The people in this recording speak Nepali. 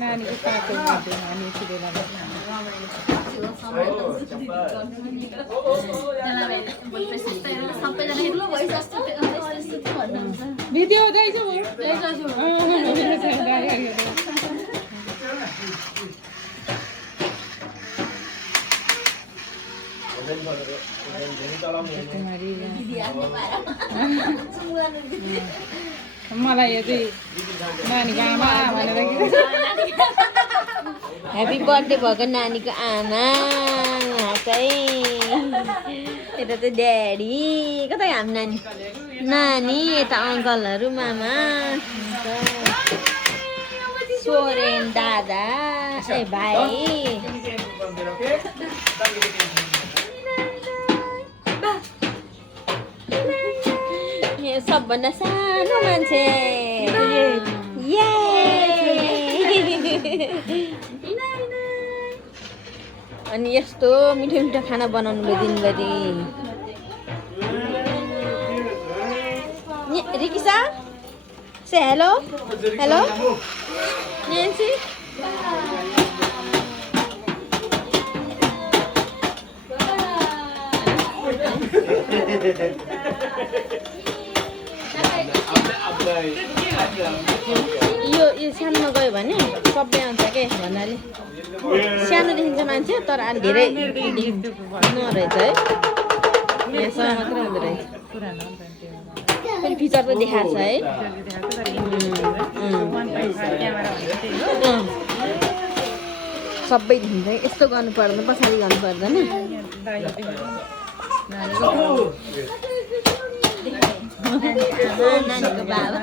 नानीको पातो गर्दै नानी छिरेर भिडियो हुँदैछ मलाई यो चाहिँ नानीको आमा भनेर ह्याप्पी बर्थडे भएको नानीको आमा यहाँ चाहिँ यता चाहिँ ड्याडी कता हामी नानी नानी यता अङ्कलहरू मामा सोरेन दादा ए भाइ सबभन्दा सानो मान्छे अनि यस्तो मिठो मिठो खाना बनाउनु भयो दिनभरि रिकिसा से हेलो हेलो नेन्सी यो सानोमा गयो भने सबै आउँछ के भन्नाले सानो देखिन्छ मान्छे तर अलि धेरै नरहेछ है यहाँ मात्रै हुँदो रहेछ फेरि फिचर पनि देखाएको छ है सबै देखिन्छ यस्तो गर्नु पर्दैन पछाडि गर्नु पर्दैन नानीको बाबा